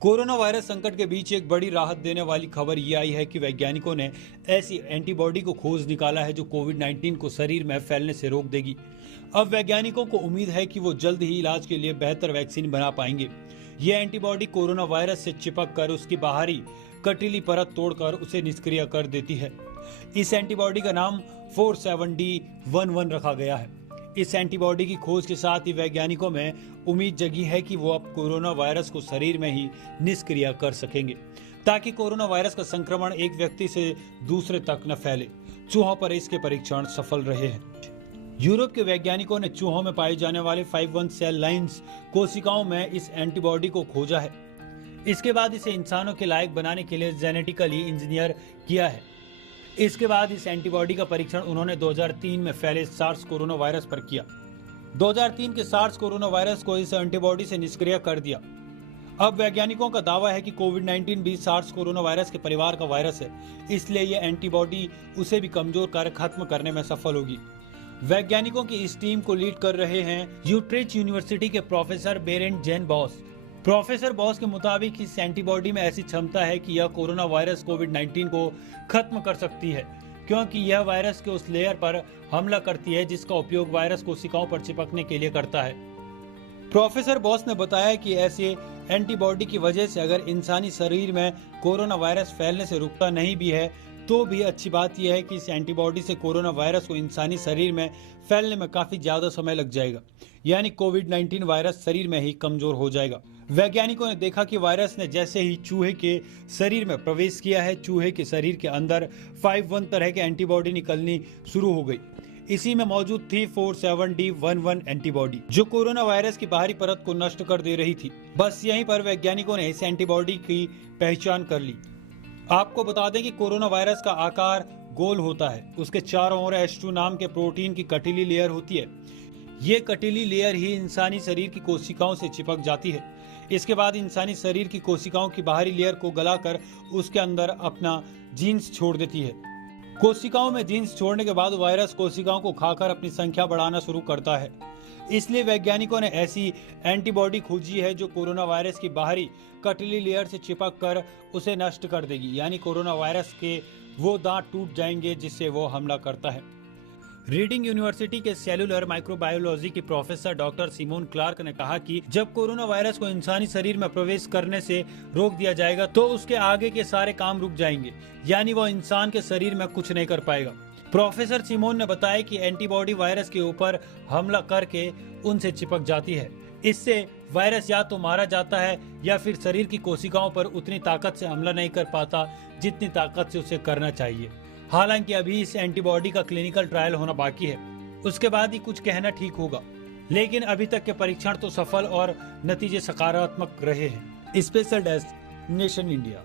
Corona virus संकट के बीच एक बड़ी राहत देने वाली खबर ये आई है कि वैज्ञानिकों ने ऐसी एंटीबॉडी को खोज निकाला है जो कोविड-19 को शरीर में फैलने से रोक देगी। अब वैज्ञानिकों को उम्मीद है कि वो जल्द ही इलाज के लिए बेहतर वैक्सीन बना पाएंगे। ये एंटीबॉडी कोरोना वायरस से चिपक कर उसकी बाहरी कटीली परत तोड़कर उसे निष्क्रिय कर देती है। इस एंटीबॉडी का नाम 47D11 रखा गया है। इस एंटीबॉडी की खोज के साथ ही वैज्ञानिकों में उम्मीद जगी है कि वो अब कोरोना वायरस को शरीर में ही निष्क्रिय कर सकेंगे, ताकि कोरोना वायरस का संक्रमण एक व्यक्ति से दूसरे तक न फैले। चूहों पर इसके परीक्षण सफल रहे हैं। यूरोप के वैज्ञानिकों ने चूहों में पाई जाने वाले 51 सेल लाइन्स कोशिकाओं में इस एंटीबॉडी को खोजा है। इसके बाद इसे इंसानों के लायक बनाने के लिए जेनेटिकली इंजीनियर किया है। इसके बाद इस एंटीबॉडी का परीक्षण उन्होंने 2003 में फैले सार्स कोरोना वायरस पर किया। 2003 के सार्स कोरोना वायरस को इस एंटीबॉडी से निष्क्रिय कर दिया। अब वैज्ञानिकों का दावा है कि कोविड-19 भी सार्स कोरोना वायरस के परिवार का वायरस है, इसलिए यह एंटीबॉडी उसे भी कमजोर कर खत्म करने में सफल होगी। वैज्ञानिकों की इस टीम को लीड कर रहे हैं यूट्रेच यूनिवर्सिटी के प्रोफेसर बेरेंट जेन बॉस। प्रोफेसर बॉस के मुताबिक इस एंटीबॉडी में ऐसी क्षमता है कि यह कोरोना वायरस कोविड-19 को खत्म कर सकती है, क्योंकि यह वायरस के उस लेयर पर हमला करती है जिसका उपयोग वायरस कोशिकाओं पर चिपकने के लिए करता है। प्रोफेसर बॉस ने बताया कि ऐसे एंटीबॉडी की वजह से अगर इंसानी शरीर में कोरोना वायरस फैलने से रुकता नहीं भी है, तो भी अच्छी बात यह है कि इस एंटीबॉडी से कोरोना वायरस को इंसानी शरीर में फैलने में काफी ज्यादा समय लग जाएगा, यानी कोविड-19 वायरस शरीर में ही कमजोर हो जाएगा। वैज्ञानिकों ने देखा कि वायरस ने जैसे ही चूहे के शरीर में प्रवेश किया है, चूहे के शरीर के अंदर 51 तरह के एंटीबॉडी निकलनी शुरू हो गई। इसी में मौजूद थी 47D11 एंटीबॉडी, जो कोरोना वायरस की बाहरी परत को नष्ट कर दे रही थी। बस यहीं पर वैज्ञानिकों ने इस एंटीबॉडी की पहचान कर ली। आपको बता दें कि कोरोना वायरस का आकार गोल होता है। उसके चारों ओर H2 नाम के प्रोटीन की कटीली लेयर होती है। ये कटीली लेयर ही इंसानी शरीर की कोशिकाओं से चिपक जाती है। इसके बाद इंसानी शरीर की कोशिकाओं की बाहरी लेयर को गलाकर उसके अंदर अपना जीन्स छोड़ देती है। कोशिकाओं में जीन्स छोड़ने के बाद वायरस कोशिकाओं को खाकर अपनी संख्या बढ़ाना शुरू करता है। इसलिए वैज्ञानिकों ने ऐसी एंटीबॉडी खोजी है जो कोरोना वायरस की बाहरी कटीली लेयर से चिपक कर उसे नष्ट कर देगी, यानी कोरोना वायरस के वो दांत टूट जाएंगे जिससे वो हमला करता है। रीडिंग यूनिवर्सिटी के सेलुलर माइक्रोबायोलॉजी के प्रोफेसर डॉक्टर सिमोन क्लार्क ने कहा कि जब कोरोना वायरस को इंसानी शरीर में प्रवेश करने से रोक दिया जाएगा तो उसके आगे के सारे काम रुक जाएंगे, यानी वो इंसान के शरीर में कुछ नहीं कर पाएगा। प्रोफेसर सिमोन ने बताया कि एंटीबॉडी वायरस के ऊपर हमला करके उनसे चिपक जाती है। इससे वायरस या तो मारा जाता है या फिर शरीर की कोशिकाओं पर उतनी ताकत से हमला नहीं कर पाता जितनी ताकत से उसे करना चाहिए। हालांकि अभी इस एंटीबॉडी का क्लिनिकल ट्रायल होना बाकी है, उसके बाद ही कुछ कहना ठीक होगा, लेकिन अभी तक के परीक्षण तो सफल और नतीजे सकारात्मक रहे हैं। Special desk, nation India.